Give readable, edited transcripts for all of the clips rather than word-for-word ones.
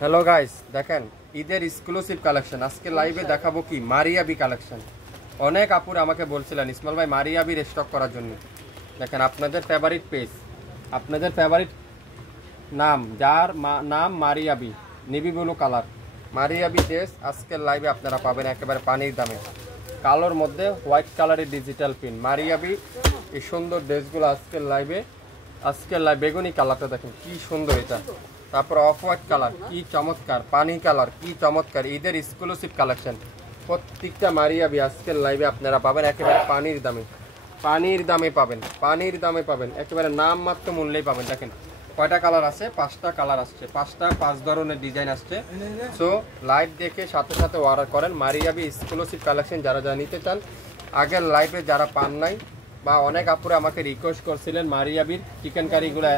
Hello guys, দেখেন ঈদের exclusive collection আজকে লাইভে দেখাবো কি মারিয়াবি কালেকশন। অনেক আপুর আমাকে বলছিলেন ইসমাইল ভাই মারিয়াবির স্টক করার জন্য। দেখেন আপনাদের ফেভারিট পেজ, আপনাদের ফেভারিট নাম, যার নাম Maria B, navy blue colour Maria B dress আজকের লাইভে আপনারা পাবেন একেবারে পানির দামে। কালোর মধ্যে হোয়াইট কালারের ডিজিটাল প্রিন্ট মারিয়াবি এই সুন্দর ড্রেসগুলো আজকের লাইভ বেগুনি কালারটা দেখেন কি সুন্দর এটা। তারপর অফ হোয়াইট কালার কি চমৎকার, পানি কালার কি চমৎকার, ঈদের এক্সক্লুসিভ কালেকশন। প্রত্যেকটা মারিয়াবি আজকের লাইভে আপনারা পাবেন একেবারে পানির দামে পাবেন একেবারে নামমাত্র মূল্যেই পাবেন। দেখেন কয়টা কালার আছে, 5টা কালার আসছে, 5 ধরনের ডিজাইন আসছে। সো লাইভ দেখে সাথে সাথে অর্ডার করেন মারিয়াবি এক্সক্লুসিভ কালেকশন। যারা নিতে চান, আগের লাইভে যারা পান নাই বা অনেক আপুরে আমাকে রিকোয়েস্ট করছিলেন মারিয়াবির চিকেন কারিগুলো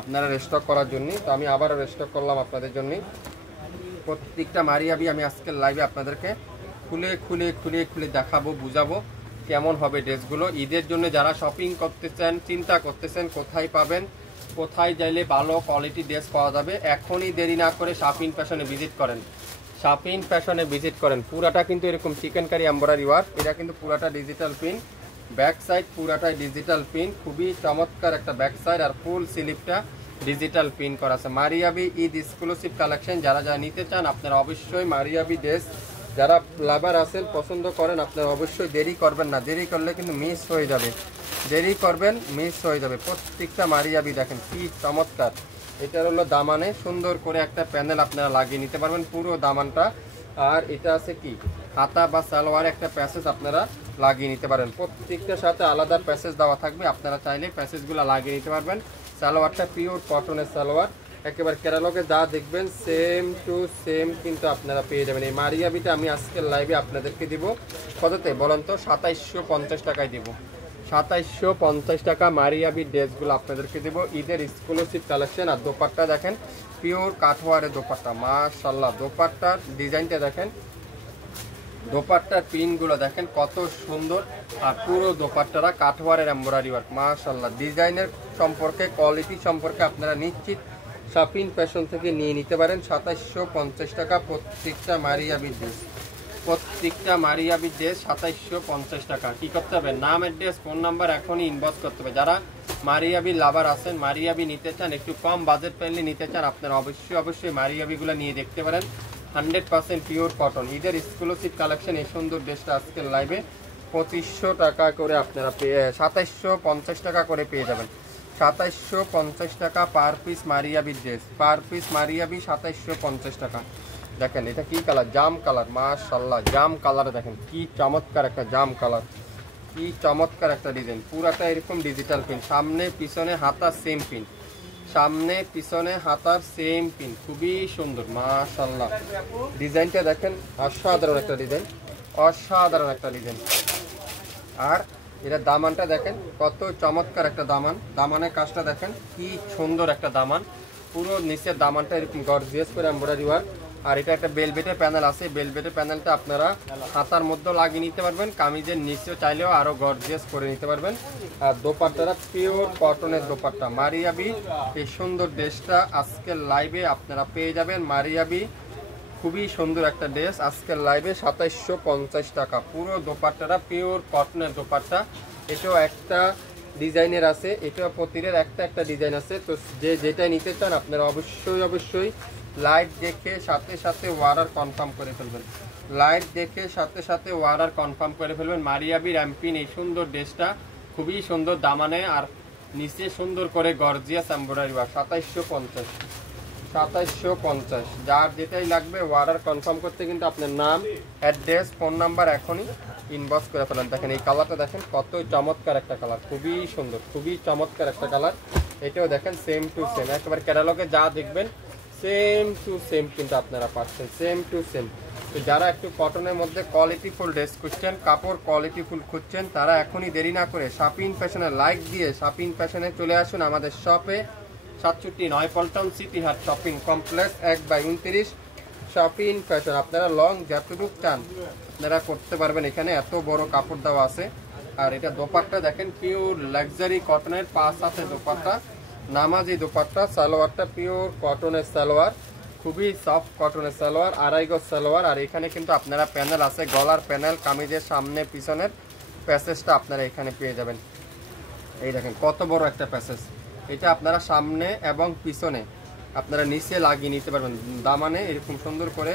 আপনারা রেস্টক করার জন্য, তো আমি আবারও রেস্টক করলাম আপনাদের জন্য। প্রত্যেকটা মারিয়াবি আমি আজকের লাইভে আপনাদেরকে খুলে দেখাবো, বুঝাবো কেমন হবে ড্রেসগুলো। ঈদের জন্য যারা শপিং করতেছেন, চিন্তা করতেছেন কোথায় পাবেন, কোথায় যাইলে ভালো কোয়ালিটি ড্রেস পাওয়া যাবে, এখনই দেরি না করে শাপিং ফ্যাশনে ভিজিট করেন। পুরাটা কিন্তু এরকম চিকেন কারি এমব্রয়ডারি ওয়ার্ক, এটা কিন্তু পুরাটা ডিজিটাল প্রিন্ট, ব্যাক সাইড পুরাটাই ডিজিটাল প্রিন্ট, খুবই চমৎকার একটা ব্যাক সাইড, আর ফুল স্লিভটা ডিজিটাল প্রিন্ট করা আছে। মারিয়াবি ঈদ এক্সক্লুসিভ কালেকশন যারা নিতে চান আপনারা অবশ্যই মারিয়াবি ড্রেস যারা লাভার আছেন, পছন্দ করেন, আপনারা অবশ্যই দেরি করবেন না। দেরি করলে কিন্তু মিস হয়ে যাবে, প্রত্যেকটা মারিয়াবি দেখেন কি চমৎকার। এটার হলো দামানে সুন্দর করে একটা প্যানেল আপনারা লাগিয়ে নিতে পারবেন পুরো দামানটা। আর এটা আছে কি হাতা বা সালোয়ার একটা প্যাসেজ আপনারা লাগিয়ে নিতে পারেন, প্রত্যেকটার সাথে আলাদা প্যাসেজ দেওয়া থাকবে, আপনারা চাইলে প্যাসেজগুলো লাগিয়ে নিতে পারবেন। সালোয়ারটা পিওর কটনের সালোয়ার, একেবারে ক্যাটালগে যা দেখবেন সেম টু সেম কিন্তু আপনারা পেয়ে যাবেন। এই মারিয়াবিটা আমি আজকের লাইভে আপনাদেরকে দিব কততে বলেন তো? 2750 টাকায় দিব। 2750 টাকা মারিয়াবি ড্রেসগুলো আপনাদেরকে দিব, ঈদের এক্সক্লুসিভ কালেকশন। আর দোপাট্টা দেখেন পিওর কাঠওয়ারের দোপাট্টা, মাশাআল্লাহ। দোপাট্টার ডিজাইনটা দেখেন, দোপাট্টার প্রিন্টগুলো দেখেন কত সুন্দর, আর পুরো দোপাট্টারা কাঠওয়ারের এমব্রয়ডারি ওয়ার্ক, মাশাআল্লাহ। ডিজাইনের সম্পর্কে, কোয়ালিটি সম্পর্কে আপনারা নিশ্চিত শপিং ফ্যাশন থেকে নিয়ে নিতে পারেন। 2750 টাকা প্রত্যেকটা মারিয়াবি ড্রেস, 2750 টাকা। কি করতে হবে? নাম, অ্যাড্রেস, ফোন নাম্বার এখনই ইনবক্স করতে হবে। যারা মারিয়াবি লাভার আছেন, মারিয়াবি নিতে চান, একটু কম বাজেট ফ্রেন্ডলি নিতে চান, আপনারা অবশ্যই মারিয়াবিগুলো নিয়ে দেখতে পারেন। 100% পিওর কটন ঈদের এক্সক্লুসিভ কালেকশন। এই সুন্দর ড্রেসটা আজকের লাইভে 2500 টাকা করে আপনারা 2750 টাকা করে পেয়ে যাবেন। 2750 টাকা per piece Maria B dress, per piece Maria B 2750 টাকা। দেখেন এটা কি কালার? জাম কালার, মাশাআল্লাহ। জাম কালার দেখেন কি চমৎকার একটা জাম কালার, কি চমৎকার একটা ডিজাইন। পুরাটা এরকম ডিজিটাল প্রিন্ট, সামনে পিছনে হাতার সেম প্রিন্ট, খুবই সুন্দর মাশাআল্লাহ। ডিজাইনটা দেখেন অসাধারণ একটা ডিজাইন, আর এটা দামানটা দেখেন কত চমৎকার একটা দামান। দামানের কাজটা দেখেন কি সুন্দর একটা দামান, পুরো নিচের দামানটা এরকম গর্জিয়াস করে এমব্রয়ডারি ওয়ার্ক। আর এটা একটা বেলভেটের প্যানেল আছে, বেলভেটের প্যানেলটা আপনারা হাতার মধ্যে লাগিয়ে নিতে পারবেন, কামিজের নিচেও চাইলেও আরো গর্জিয়াস করে নিতে পারবেন। আর দোপাট্টাটা পিওর কটনের দোপাট্টা। মারিয়াবি এই সুন্দর ড্রেসটা আজকের লাইভে আপনারা পেয়ে যাবেন। মারিয়াবি খুবই সুন্দর একটা ড্রেস আজকের লাইভে 2750 টাকা। পুরো দোপাট্টাটা পিওর কটনের দোপাট্টা। এটাও একটা ডিজাইনের আছে, এটাও প্রতিটার একটা ডিজাইন আছে। তো যেটা নিতে চান আপনারা অবশ্যই লাইভ দেখে সাথে সাথে অর্ডার কনফার্ম করে ফেলবেন। মারিয়াবির র্যাম্পিন এই সুন্দর ড্রেসটা খুবই সুন্দর দামানে, আর নিচে সুন্দর করে গর্জিয়াস এমব্রয়ডারি ওয়ার্ক। 2750। যার যেটাই লাগবে অর্ডার কনফার্ম করতে কিন্তু আপনার নাম, অ্যাড্রেস, ফোন নাম্বার এখনই ইনবক্স করে ফেলেন। দেখেন এই কালারটা দেখেন কত চমৎকার একটা কালার, খুবই সুন্দর, খুবই চমৎকার একটা কালার। এটাও দেখেন সেম টু সেম, একেবারে ক্যাটালগে যা দেখবেন সেম টু সেম কিন্তু আপনারা পাচ্ছেন, সেম টু সেম। তো যারা একটু কটনের মধ্যে কোয়ালিটিফুল ড্রেস খুঁজছেন, কাপড় কোয়ালিটিফুল খুঁজছেন, তারা এখনই দেরি না করে শাপিং ফ্যাশনে লাইক দিয়ে শাপিং ফ্যাশনে চলে আসুন আমাদের শপে। 67 পল্টন সিটি হাট শপিং কমপ্লেক্স 1/29 শপিং ফ্যাশন। আপনারা লং যতটুক চান আপনারা করতে পারবেন, এখানে এত বড় কাপড় দেওয়া আছে। আর এটা দোপাট্টা দেখেন পিওর লাক্সারি কটনের, 5 হাতে দোপাট্টা, নামাজি দোপাট্টা। সালোয়ারটা পিওর কটনের সালোয়ার, খুবই সফট কটনের সালোয়ার, আড়াই গজ সালোয়ার। আর এখানে কিন্তু আপনারা প্যানেল আছে, গলার প্যানেল, কামিজের সামনে পিছনের প্যাসেজটা আপনারা এখানে পেয়ে যাবেন। এই দেখেন কত বড় একটা প্যাসেজ, এটা আপনারা সামনে এবং পিছনে আপনারা নিচে লাগিয়ে নিতে পারবেন। দামানে এরকম সুন্দর করে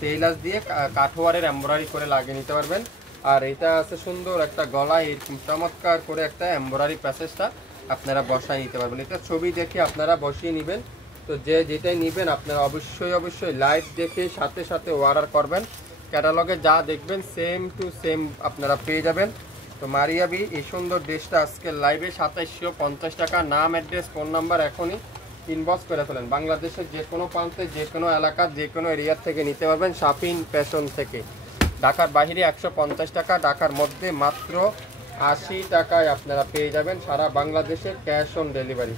টেইলাস দিয়ে কাঠওয়ারের এমব্রয়ডারি করে লাগিয়ে নিতে পারবেন। আর এটা আছে সুন্দর একটা গলায় এরকম চমৎকার করে একটা এমব্রয়ডারি প্যাসেজটা আপনারা বসায় নিতে পারবেন। এটা ছবি দেখে আপনারা বসিয়ে নেবেন। তো যে যেটাই নেবেন আপনারা অবশ্যই লাইভ দেখে সাথে সাথে অর্ডার করবেন। ক্যাটালগে যা দেখবেন সেম টু সেম আপনারা পেয়ে যাবেন। তো মারিয়াবি এই সুন্দর ড্রেসটা আজকে লাইভে 2750 টাকা। নাম, অ্যাড্রেস, ফোন নাম্বার এখনই ইনবক্স করে ফেলেন। বাংলাদেশের যে কোনো প্রান্তে, যে কোনো এলাকার, যে কোনো এরিয়ার থেকে নিতে পারবেন শাপিন ফ্যাশন থেকে। ঢাকার বাইরে 150 টাকা, ঢাকার মধ্যে মাত্র 80 টাকায় আপনারা পেয়ে যাবেন। সারা বাংলাদেশে ক্যাশ অন ডেলিভারি,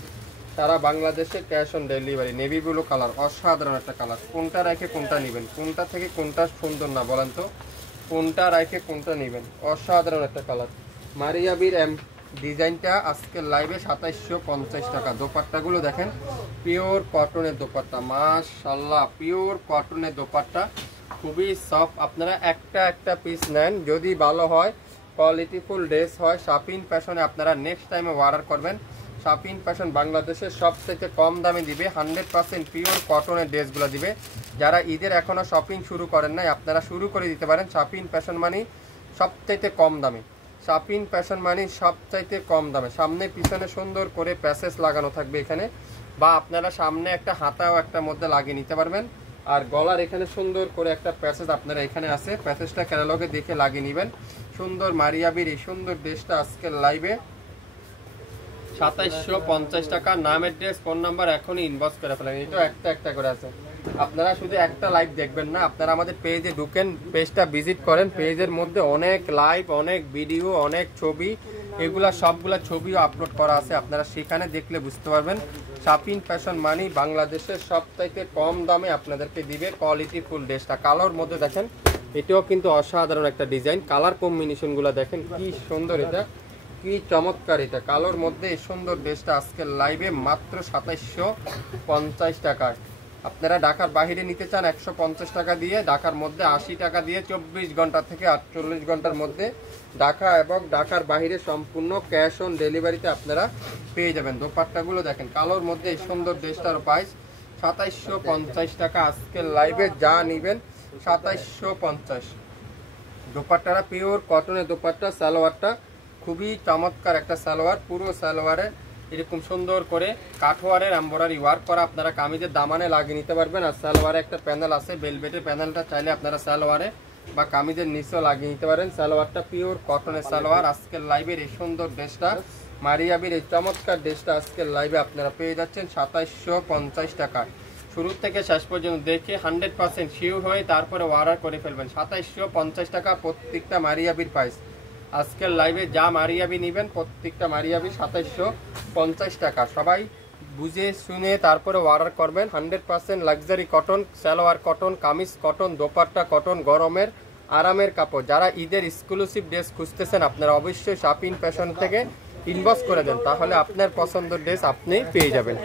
সারা বাংলাদেশে cash on delivery. Navy blue colour, অসাধারণ একটা কালার। কোনটা রেখে কোনটা নেবেন, কোনটা থেকে কোনটা সুন্দর না বলেন তো, কোনটা রেখে কোনটা নেবেন? অসাধারণ একটা কালার। মারিয়াবির ডিজাইনটা আজকের লাইভে 2750 টাকা। দোপাট্টাগুলো দেখেন, পিওর কটনের দোপাট্টা, মাশাআল্লাহ পিওর কটনের দোপাট্টা, খুবই সফট। আপনারা একটা একটা পিস নেন, যদি ভালো হয়, কোয়ালিটিফুল ড্রেস হয়, শাপিন ফ্যাশনে আপনারা নেক্সট টাইমে অর্ডার করবেন। শাপিন ফ্যাশন বাংলাদেশের সবথেকে কম দামে দিবে, 100% পিওর কটনের ড্রেসগুলো দিবে। যারা ঈদের এখনও শপিং শুরু করেন নাই আপনারা শুরু করে দিতে পারেন। শাপিন ফ্যাশন মানে সবচাইতে কম দামে, শাপিন ফ্যাশন মানে সবচাইতে কম দামে। সামনে পিছনে সুন্দর করে প্যাসেজ লাগানো থাকবে এখানে, বা আপনারা সামনে একটা হাতাও একটা মধ্যে লাগিয়ে নিতে পারবেন। আর গলার এখানে সুন্দর করে একটা প্যাসেজ আপনারা এখানে আছে, প্যাসেজটা ক্যাটালগে দেখে লাগিয়ে নেবেন। সুন্দর মারিয়াবির এই সুন্দর ড্রেসটা আজকের লাইভে 2750 টাকা। নাম, অ্যাড্রেস, ফোন নাম্বার এখনই ইনবক্স করে ফেলেন। এটা একটা একটা করে আছে, আপনারা শুধু একটা লাইভ দেখবেন না, আপনারা আমাদের পেজে ঢুকেন, পেজটা ভিজিট করেন। পেজের মধ্যে অনেক লাইভ, অনেক ভিডিও, অনেক ছবি, এগুলা সবগুলা ছবিও আপলোড করা আছে, আপনারা সেখানে দেখলে বুঝতে পারবেন। শাপিন ফ্যাশন মানি বাংলাদেশের সবচাইতে কম দামে আপনাদেরকে দিবে কোয়ালিটি ফুল ড্রেসটা। কালোর মধ্যে দেখেন, এটাও কিন্তু অসাধারণ একটা ডিজাইন। কালার কম্বিনেশনগুলো দেখেন কি সুন্দর, এটা কি চমৎকার। এটা কালোর মধ্যে এই সুন্দর ড্রেসটা আজকের লাইভে মাত্র 2750 টাকায়। আপনারা ঢাকার বাইরে নিতে চান 150 টাকা দিয়ে, ঢাকার মধ্যে 80 টাকা দিয়ে 24 ঘন্টা থেকে 48 ঘন্টার মধ্যে ঢাকা এবং ঢাকার বাইরে সম্পূর্ণ ক্যাশ অন ডেলিভারিতে আপনারা পেয়ে যাবেন। দোপাট্টাগুলো দেখেন, কালোর মধ্যে এই সুন্দর ড্রেসটার প্রাইস 2750 টাকা। আজকের লাইভে যা নেবেন 2750। দোপাট্টাটা পিওর কটনের দোপাট্টা, সালোয়ারটা খুবই চমৎকার একটা সালোয়ার। পুরো সালোয়ারে এরকম সুন্দর করে কাঠওয়ারের এমব্রয়ডারি ওয়ার্ক করা, আপনারা কামিজের দামানে লাগিয়ে নিতে পারবেন। আর সালোয়ারে একটা প্যানেল আছে, বেলভেটের প্যানেলটা চাইলে আপনারা সালোয়ারে বা কামিজের নিচেও লাগিয়ে নিতে পারেন। সালোয়ারটা পিওর কটনের সালোয়ার। আজকের লাইভের এই সুন্দর ড্রেসটা, মারিয়াবির এই চমৎকার ড্রেসটা আজকের লাইভে আপনারা পেয়ে যাচ্ছেন 2750 টাকা। শুরু থেকে শেষ পর্যন্ত দেখে 100% শিওর হয়ে তারপরে অর্ডার করে ফেলবেন। 2750 টাকা প্রত্যেকটা মারিয়াবির প্রাইস। আজকের লাইভে যা মারিয়াবি নেবেন প্রত্যেকটা মারিয়াবি 2750 টাকা। সবাই বুঝে শুনে তারপরে অর্ডার করবেন। 100% luxury cotton, salwar cotton, kameez cotton, dupatta cotton, গরমের আরামের কাপড়। যারা ঈদের এক্সক্লুসিভ ড্রেস খুঁজতেছেন আপনারা অবশ্যই শাপিন ফ্যাশন থেকে ইনবক্স করে দেন, তাহলে আপনার পছন্দের ড্রেস আপনি পেয়ে যাবেন।